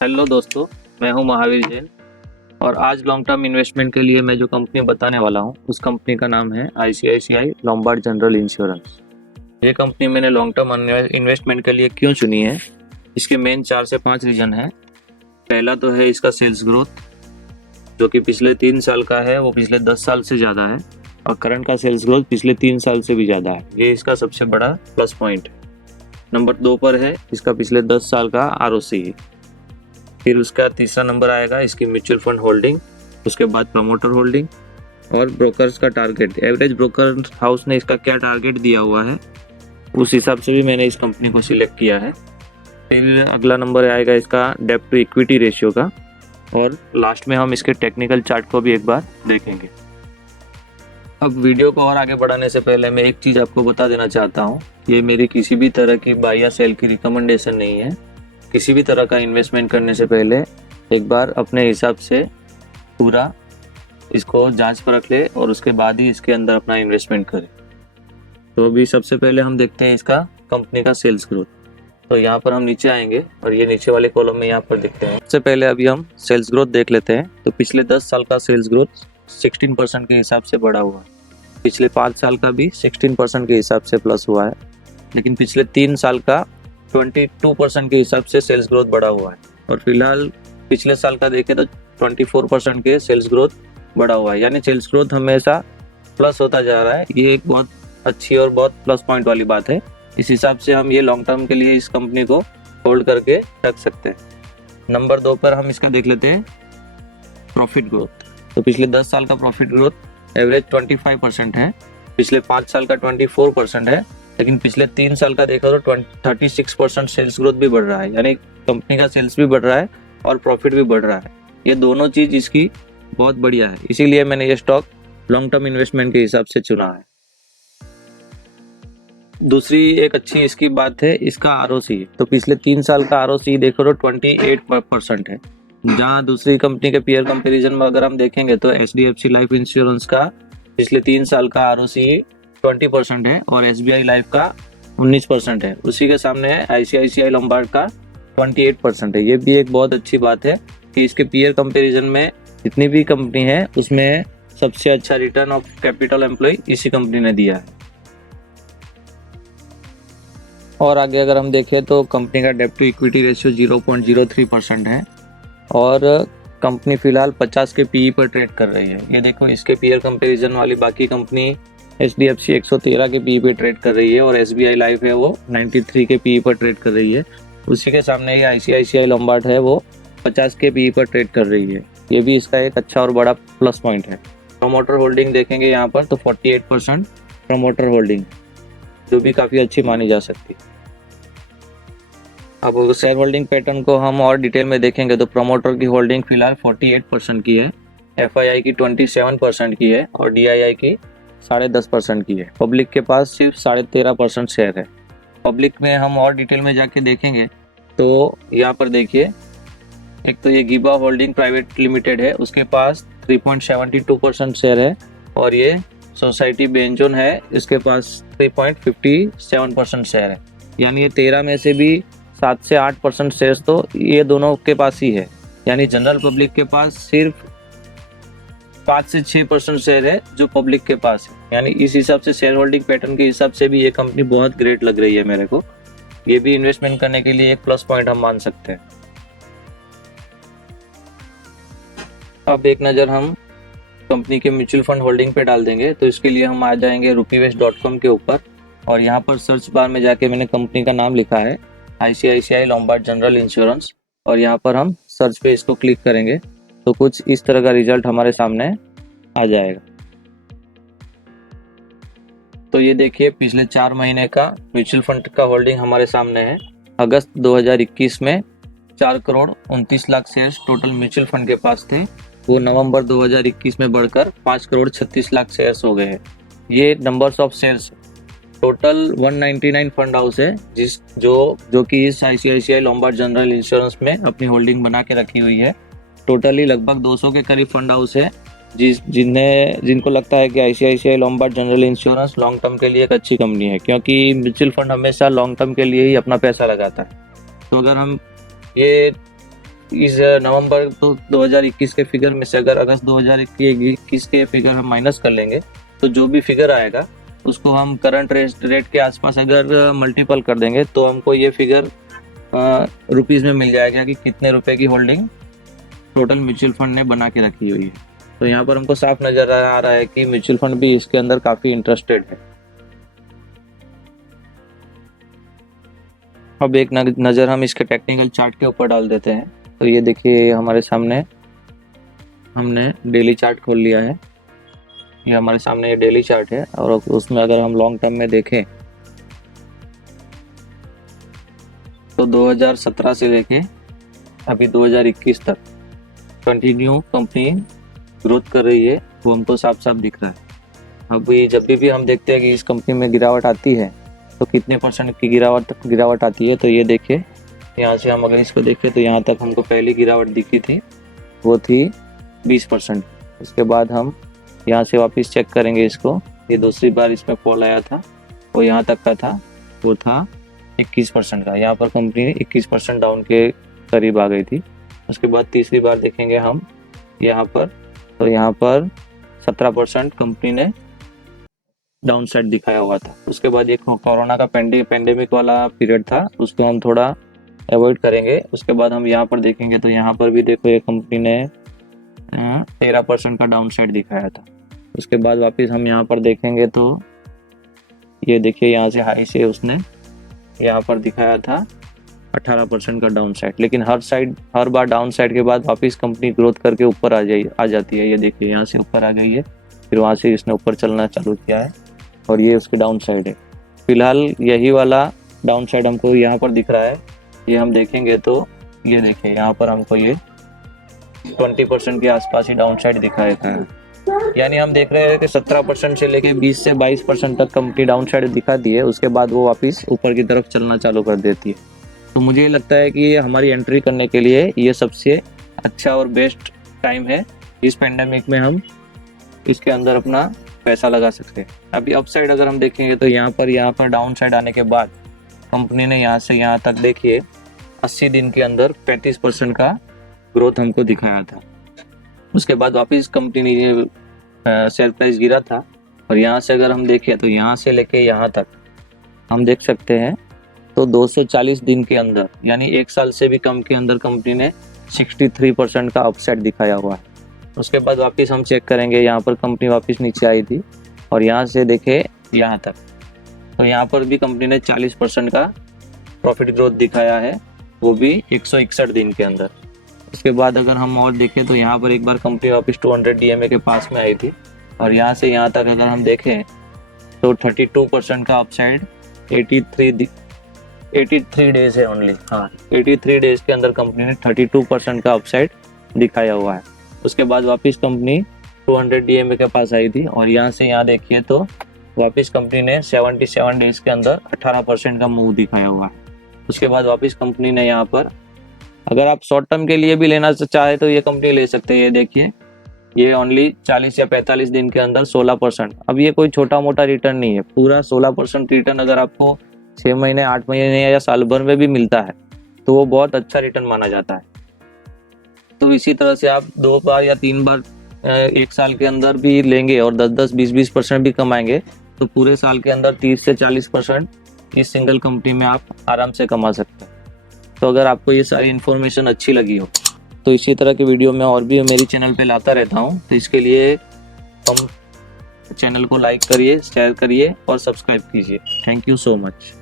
Hello दोस्तों, मैं हूं महावीर जैन और आज लॉन्ग टर्म इन्वेस्टमेंट के लिए मैं जो कंपनी बताने वाला हूं उस कंपनी का नाम है आईसीआईसीआई लोम्बार्ड जनरल इंश्योरेंस। ये कंपनी मैंने लॉन्ग टर्म इन्वेस्टमेंट के लिए क्यों चुनी है, इसके मेन 4 से 5 रीजन है। पहला तो है इसका सेल्स ग्रोथ, जो कि पिछले 3 साल का है, वो पिछले 10 साल से ज़्यादा है और करंट का सेल्स ग्रोथ पिछले 3 साल से भी ज़्यादा है। ये इसका सबसे बड़ा प्लस पॉइंट है। नंबर 2 पर है इसका पिछले 10 साल का ROCE। फिर उसका तीसरा नंबर आएगा इसकी म्यूचुअल फंड होल्डिंग, उसके बाद प्रमोटर होल्डिंग और ब्रोकर्स का टारगेट। एवरेज ब्रोकर हाउस ने इसका क्या टारगेट दिया हुआ है उस हिसाब से भी मैंने इस कंपनी को सिलेक्ट किया है। फिर अगला नंबर आएगा इसका डेब्ट टू इक्विटी रेशियो का और लास्ट में हम इसके टेक्निकल चार्ट को भी एक बार देखेंगे। अब वीडियो को और आगे बढ़ाने से पहले मैं एक चीज़ आपको बता देना चाहता हूँ, ये मेरी किसी भी तरह की बाय या सेल की रिकमेंडेशन नहीं है। किसी भी तरह का इन्वेस्टमेंट करने से पहले एक बार अपने हिसाब से पूरा इसको जांच परख ले और उसके बाद ही इसके अंदर अपना इन्वेस्टमेंट करें। तो अभी सबसे पहले हम देखते हैं इसका कंपनी का सेल्स ग्रोथ। तो यहाँ पर हम नीचे आएंगे और ये नीचे वाले कॉलम में यहाँ पर देखते हैं। सबसे पहले अभी हम सेल्स ग्रोथ देख लेते हैं। तो पिछले 10 साल का सेल्स ग्रोथ 16% के हिसाब से बढ़ा हुआ है। पिछले 5 साल का भी 16% के हिसाब से प्लस हुआ है, लेकिन पिछले 3 साल का 22% के हिसाब से सेल्स ग्रोथ बढ़ा हुआ है और फिलहाल पिछले साल का देखें तो 24% के सेल्स ग्रोथ बढ़ा हुआ है। यानी सेल्स ग्रोथ हमेशा प्लस होता जा रहा है। ये एक बहुत अच्छी और बहुत प्लस पॉइंट वाली बात है। इस हिसाब से हम ये लॉन्ग टर्म के लिए इस कंपनी को होल्ड करके रख सकते हैं। नंबर 2 पर हम इसका देख लेते हैं प्रॉफिट ग्रोथ। तो पिछले 10 साल का प्रॉफिट ग्रोथ एवरेज 25% है, पिछले 5 साल का 24% है, लेकिन पिछले 3 साल का देखा तो 36% सेल्स ग्रोथ भी बढ़ रहा है। यानी कंपनी का सेल्स भी बढ़ रहा है और प्रॉफिट भी बढ़ रहा है। ये दोनों चीज़ इसकी बहुत बढ़िया है, इसीलिए मैंने ये स्टॉक लॉन्ग टर्म इन्वेस्टमेंट के हिसाब से चुना है। दूसरी एक अच्छी इसकी बात है इसका ROCE। तो पिछले 3 साल का ROCE देखो तो 28% है, जहाँ दूसरी कंपनी के पीयर कंपैरिजन में अगर हम देखेंगे तो HDFC लाइफ इंश्योरेंस का पिछले 3 साल का ROCE 20% है और SBI लाइफ का 19% है। उसी के सामने है ICICI लोम्बार्ड का 28% है। ये भी एक बहुत अच्छी बात है कि इसके पीयर कंपैरिजन में जितनी भी कंपनी है उसमें सबसे अच्छा रिटर्न ऑफ कैपिटल एम्प्लॉय इसी कंपनी ने दिया है। और आगे अगर हम देखें तो कंपनी का डेब्ट टू इक्विटी रेशियो 0.03% है और कंपनी फिलहाल 50 के PE पर ट्रेड कर रही है। ये देखो इसके पीयर कंपैरिजन वाली बाकी कंपनी HDFC 113 के PE पे ट्रेड कर रही है और SBI लाइफ है वो 93 के PE पर ट्रेड कर रही है। उसी के सामने ये ICICI लोम्बार्ड है वो 50 के PE पर ट्रेड कर रही है। ये भी इसका एक अच्छा और बड़ा प्लस पॉइंट है। प्रमोटर होल्डिंग देखेंगे यहाँ पर तो 48% प्रमोटर होल्डिंग, जो भी काफ़ी अच्छी मानी जा सकती है। अब शेयर होल्डिंग पैटर्न को हम और डिटेल में देखेंगे तो प्रमोटर की होल्डिंग फिलहाल 48% की है, FII की 27% की है और DII की 10.5% की है। पब्लिक के पास सिर्फ 13.5% शेयर है। पब्लिक में हम और डिटेल में जाके देखेंगे तो यहाँ पर देखिए, एक तो ये गिबा होल्डिंग प्राइवेट लिमिटेड है, उसके पास 3.72% शेयर है और ये सोसाइटी बेंजोन है, इसके पास 3.57% शेयर है। यानी ये 13 में से भी 7 से 8% शेयर्स तो ये दोनों के पास ही है। यानी जनरल पब्लिक के पास सिर्फ 5 से 6% शेयर है जो पब्लिक के पास है। यानी इस हिसाब से शेयर होल्डिंग पैटर्न के हिसाब से भी ये कंपनी बहुत ग्रेट लग रही है मेरे को। ये भी इन्वेस्टमेंट करने के लिए एक प्लस पॉइंट हम मान सकते हैं। अब एक नज़र हम कंपनी के म्यूचुअल फंड होल्डिंग पे डाल देंगे। तो इसके लिए हम आ जाएंगे rupeewest.com के ऊपर और यहाँ पर सर्च बार में जाके मैंने कंपनी का नाम लिखा है ICICI लोम्बार्ड जनरल इंश्योरेंस और यहाँ पर हम सर्च पे इसको क्लिक करेंगे तो कुछ इस तरह का रिजल्ट हमारे सामने आ जाएगा। तो ये देखिए पिछले 4 महीने का म्यूचुअल फंड का होल्डिंग हमारे सामने है। अगस्त 2021 में 4 crore 29 lakh shares total mutual fund के पास थे, वो नवंबर 2021 में बढ़कर 5 करोड़ 36 लाख शेयर्स हो गए हैं। ये numbers of shares total 199 fund house है जो कि इस ICICI लोम्बार्ड जनरल इंश्योरेंस में अपनी होल्डिंग बना के रखी हुई है। टोटली लगभग 200 के करीब फंड हाउस है जिनको लगता है कि ICICI Lombard general insurance long term के लिए एक अच्छी कंपनी है, क्योंकि म्यूचुअल फंड हमेशा लॉन्ग टर्म के लिए ही अपना पैसा लगाता है। तो अगर हम ये इस नवंबर 2021 के फिगर में से अगर अगस्त 2021 के फिगर हम माइनस कर लेंगे तो जो भी फिगर आएगा उसको हम करंट रेट के आसपास अगर मल्टीपल कर देंगे तो हमको ये फिगर रुपीज़ में मिल जाएगा कि कितने रुपए की होल्डिंग टोटल म्यूचुअल फंड ने बना के रखी हुई है। तो यहाँ पर हमको साफ नजर आ रहा है कि म्यूचुअल फंड भी इसके अंदर काफ़ी इंटरेस्टेड है। अब एक नज़र हम इसके टेक्निकल चार्ट के ऊपर डाल देते हैं। तो ये देखिए हमारे सामने हमने डेली चार्ट खोल लिया है। ये हमारे सामने ये डेली चार्ट है और उसमें अगर हम लॉन्ग टर्म में देखें तो 2017 से लेके अभी 2021 तक कंटिन्यू कंपनी ग्रोथ कर रही है, वो हमको साफ साफ दिख रहा है। अभी जब भी हम देखते हैं कि इस कंपनी में गिरावट आती है तो कितने परसेंट की गिरावट आती है, तो ये देखिए यहाँ से हम अगर इसको देखें तो यहाँ तक हमको पहली गिरावट दिखी थी वो थी 20%। उसके बाद हम यहाँ से वापस चेक करेंगे इसको, ये दूसरी बार इसमें फॉल आया था, वो यहाँ तक का था, वो था 21% का। यहाँ पर कंपनी 21% डाउन के करीब आ गई थी। उसके बाद तीसरी बार देखेंगे हम यहाँ पर, तो यहाँ पर 17% कंपनी ने डाउन साइड दिखाया हुआ था। उसके बाद एक कोरोना का पेंडेमिक वाला पीरियड था, उसको हम थोड़ा अवॉइड करेंगे। उसके बाद हम यहाँ पर देखेंगे तो यहाँ पर भी देखो ये कंपनी ने 13% का डाउन साइड दिखाया था। उसके बाद वापस हम यहाँ पर देखेंगे तो ये देखिए यहाँ से हाई से उसने यहाँ पर दिखाया था 18% का डाउन साइड, लेकिन हर बार डाउन साइड के बाद वापस कंपनी ग्रोथ करके ऊपर आ जाती है। ये देखिए यहाँ से ऊपर आ गई है, फिर वहाँ से इसने ऊपर चलना चालू किया है और ये उसकी डाउन साइड है। फिलहाल यही वाला डाउन साइड हमको यहाँ पर दिख रहा है। ये हम देखेंगे तो ये देखिए यहाँ पर हमको ये 20% के आसपास ही डाउन साइड दिखाया है। यानी हम देख रहे हैं कि 17% से लेके 20 से 22% तक कंपनी डाउन साइड दिखा दी है, उसके बाद वो वापस ऊपर की तरफ चलना चालू कर देती है। तो मुझे लगता है कि हमारी एंट्री करने के लिए ये सबसे अच्छा और बेस्ट टाइम है। इस पेंडेमिक में हम इसके अंदर अपना पैसा लगा सकते हैं। अभी अप साइड अगर हम देखेंगे तो यहाँ पर डाउन साइड आने के बाद कंपनी ने यहाँ से यहाँ तक देखिए 80 दिन के अंदर 35% का ग्रोथ हमको दिखाया था। उसके बाद वापस कंपनी ने ये शेयर प्राइस गिरा था और यहाँ से अगर हम देखें तो यहाँ से लेके यहाँ तक हम देख सकते हैं तो 240 दिन के अंदर यानी एक साल से भी कम के अंदर कंपनी ने 63% का अपसाइड दिखाया हुआ है। उसके बाद वापस हम चेक करेंगे, यहाँ पर कंपनी वापस नीचे आई थी और यहाँ से देखे यहाँ तक, तो यहाँ पर भी कंपनी ने 40% का प्रॉफिट ग्रोथ दिखाया है, वो भी 161 दिन के अंदर। उसके बाद अगर हम और देखें तो यहाँ पर एक बार कंपनी वापस 200 DMA के पास में आई थी और यहाँ से यहाँ तक अगर हम देखें तो 32% का अपसाइड 83 डेज है ओनली। हाँ, 83 डेज के अंदर कंपनी ने 32% का अपसाइड दिखाया हुआ है। उसके बाद वापस कंपनी 200 DMA के पास आई थी और यहाँ से यहाँ देखिए तो वापस कंपनी ने 77 डेज के अंदर 18% का मूव दिखाया हुआ है। उसके बाद वापस कंपनी ने यहाँ पर, अगर आप शॉर्ट टर्म के लिए भी लेना चाहे तो ये कंपनी ले सकते हैं। ये देखिए ये ओनली 40 या 45 दिन के अंदर 16%। अब ये कोई छोटा मोटा रिटर्न नहीं है, पूरा 16% रिटर्न अगर आपको 6 महीने 8 महीने या साल भर में भी मिलता है तो वो बहुत अच्छा रिटर्न माना जाता है। तो इसी तरह से आप 2 बार या 3 बार एक साल के अंदर भी लेंगे और 10-10, 20-20% भी कमाएंगे तो पूरे साल के अंदर 30 से 40% इस सिंगल कंपनी में आप आराम से कमा सकते हैं। तो अगर आपको ये सारी इन्फॉर्मेशन अच्छी लगी हो तो इसी तरह की वीडियो मैं और भी मेरी चैनल पे लाता रहता हूँ। तो इसके लिए हम चैनल को लाइक करिए, शेयर करिए और सब्सक्राइब कीजिए। Thank you so much.